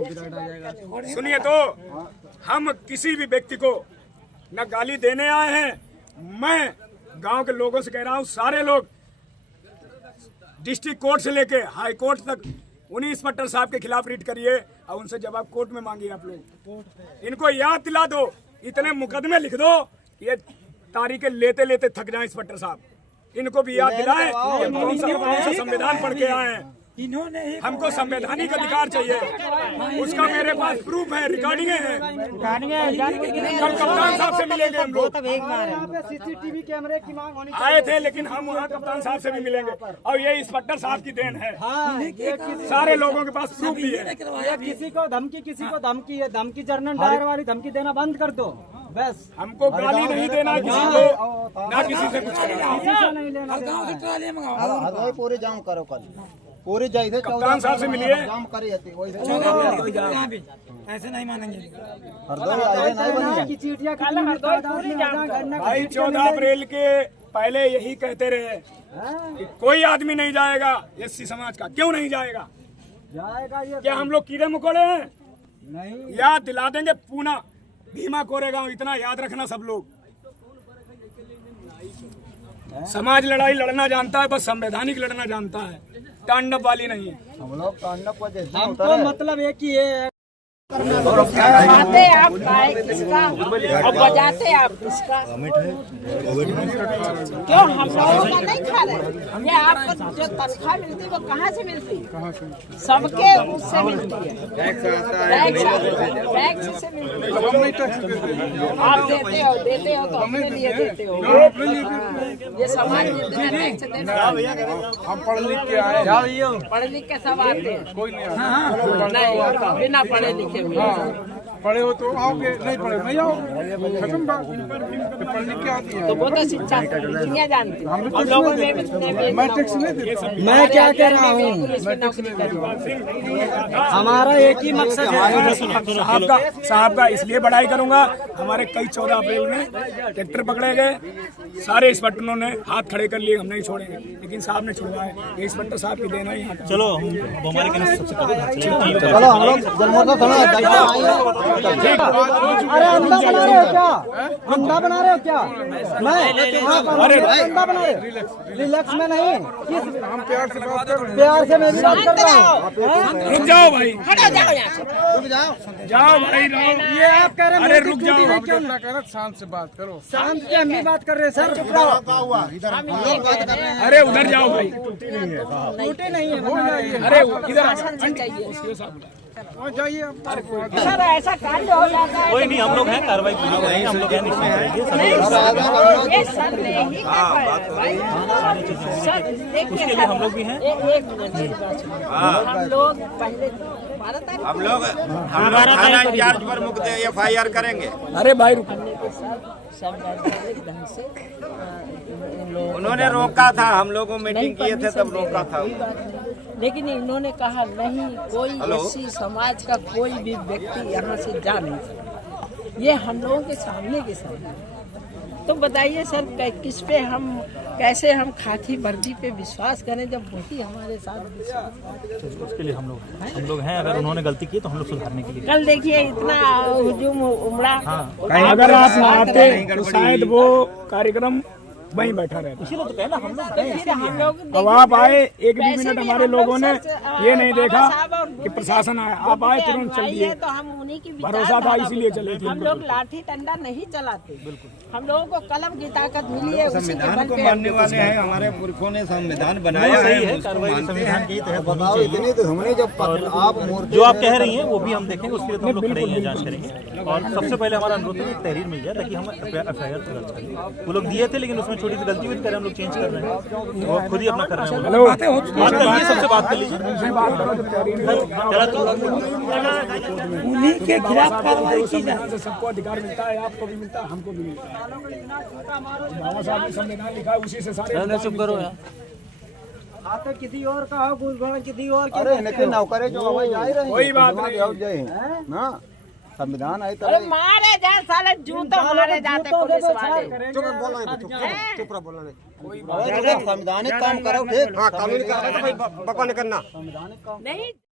सुनिए तो, हम किसी भी व्यक्ति को न गाली देने आए हैं। मैं गांव के लोगों से कह रहा हूं, सारे लोग डिस्ट्रिक्ट कोर्ट से लेके हाई कोर्ट तक उन्हीं इंस्पेक्टर साहब के खिलाफ रीट करिए और उनसे जवाब कोर्ट में मांगिए। आप लोग इनको याद दिला दो, इतने मुकदमे लिख दो, ये तारीखें लेते लेते थक जाए इंस्पेक्टर साहब। इनको भी याद दिलाएं कि कौन सा संविधान पढ़ के आए हैं। हमको संवैधानिक अधिकार चाहिए, उसका मेरे पास प्रूफ है, रिकॉर्डिंग है। हम कप्तान साहब से मिलेंगे, हम लोग सीसीटीवी कैमरे की मांग होनी आए थे, लेकिन हम वहाँ कप्तान साहब से भी मिलेंगे। और ये इंस्पेक्टर साहब की देन है, सारे लोगों के पास प्रूफ भी है। किसी को धमकी है, धमकी जर्नल डायर वाली धमकी देना बंद कर दो बस। हमको गाली नहीं देना किसी को, ना किसी से कुछ नहीं। पूरे जाम करो, कल पूरी जाइए कप्तान साहब से मिलिए। जाम करे ऐसे नहीं मानेंगे भाई। 14 अप्रैल के पहले यही कहते रहे कि कोई आदमी नहीं जाएगा एससी समाज का। क्यों नहीं जाएगा? क्या हम लोग कीड़े मकोड़े हैं? नहीं, याद दिला देंगे। पूना भीमा कोरेगांव, इतना याद रखना सब लोग। समाज लड़ाई लड़ना जानता है, बस संवैधानिक लड़ना जानता है, तांडव वाली नहीं है। हम लोग तांडव को जैसे हमको मतलब एक ही है, खाते आप खाए किसका और बजाते आप किसका? क्यों हम लोगों का नहीं खा रहे? ये आपको जो तनख्वाह मिलती है वो कहाँ से मिलती है? सबके उससे मिलती है, टैक्स से मिलती है। आप देते हो तो अपने लिए देते हो। ये समाज टैक्स देते। हम पढ़ लिख के आए, पढ़े लिख के सब आते हैं, नहीं बिना पढ़े लिखे। पढ़े हो तो आओगे, नहीं पढ़े नहीं आओ, खत्म बात। पढ़ लिख के आती है तो वो तो शिक्षा दुनिया जानती है। हम लोगों में मैं टैक्स नहीं देता। मैं क्या कह रहा हूँ, हमारा एक ही मकसद है। साहब का इसलिए बड़ाई करूंगा, हमारे कई 14 अप्रैल में ट्रैक्टर पकड़े गए, सारे इंस्पेक्टरों ने हाथ खड़े कर लिए, हम नहीं छोड़ेंगे, लेकिन साहब ने छुड़वाए। ये इंस्पेक्टर साहब की देना ही। चलो चलो हम लोग अरे अंडा बना रहे हो क्या? अंडा बना रहे हो क्या? मैं अंडा बना रहे, रिलैक्स में नहीं, हम प्यार से बात कर रहे हैं। प्यार से मैं भी बात कर रहा हूँ। रुक जाओ भाई, जाओ यहाँ से। जाओ भाई, ये आप कह रहे हैं, अरे रुक जाओ। हम जितना कह रहे शांत से बात करो। शांत से हम भी बात कर रहे हैं सर। चुप रहो। अरे उधर जाओ भाई, टूटे नहीं है। अरे इधर जाइए सर, ऐसा कांड हो जाता है। कोई नहीं, हम लोग हैं, कार्रवाई पूरी करेंगे, हम लोग हैं, निश्चित करेंगे। ये सर ने ही करवाया भाई। सर देखिए, उसके लिए हम लोग भी हैं। एक मिनट मेरी बात सुनिए। हम लोग पहले 12 तारीख हम लोग थाना इंचार्ज पर मुकदमे FIR करेंगे। अरे भाई हमने के साथ संवैधानिक ढंग से उन्होंने रोका था, हम लोगों मीटिंग किए थे तब रोका था। लेकिन इन्होंने कहा नहीं, कोई एससी समाज का कोई भी व्यक्ति यहाँ से जा नहीं सकता। ये हम लोगों के सामने के सामने। तो बताइए सर, किस पे हम, कैसे हम खाकी वर्दी पे विश्वास करें जब वही हमारे साथ विश्वास। उसके लिए हम लोग हैं। अगर उन्होंने गलती की तो हम लोग सुधारने के लिए। कल देखिए इतना हुजूम उमड़ा। अगर आप ना आते तो शायद वो कार्यक्रम वहीं बैठा रहता। इसीलिए तो कहना हम लोग अब आप आए, एक भी मिनट हमारे लोगों ने ये नहीं देखा कि प्रशासन आया। आप आए तुरंत चल दिए, तो हम उन्हीं की भरोसा था इसीलिए चले थे। हम लोग लाठी डंडा नहीं चलाते। हम लोगों को कलम की ताकत मिली है, उसी के बल पे मानने वाले हैं। हमारे पुरखों ने संविधान बनाया है, कार्रवाई संविधान के तहत बताओ इतनी तो हमने जब आप जो आप कह रही हैं वो भी हम देखेंगे। उसके लिए तो हम लोग खड़े हैं, जांच करेंगे। और सबसे पहले हमारा अनुरोध है कि तहरीर मिल जाए ताकि हम FIR दर्ज करें। वो लोग दिए थे, लेकिन उसमें छोटी सी गलती हुई, हम लोग चेंज कर रहे हैं। वो खुद ही अपना कर रहे हैं। बात कर लीजिए, सबसे बात कर लीजिए। उन्हीं के खिलाफ कार्रवाई की जाए। सबको अधिकार मिलता है, आपको भी मिलता है, हमको भी मिलता है। बाबा साहब ने संविधान लिखा है, उसी से सारे। चुप करो यार। तो किसी और का हो, गुलगोन किसी और अरे इनके नौकरे जो हवाई जा रहे हैं, कोई बात नहीं। जय ना संविधान आई अरे मारे जाए साले, जूतों मारे जाते पुलिस वाले। चुप रहो, बोलना नहीं। संवैधानिक काम करो, ठीक। हाँ, कानूनी काम है तो भाई बकवास नहीं करना। नहीं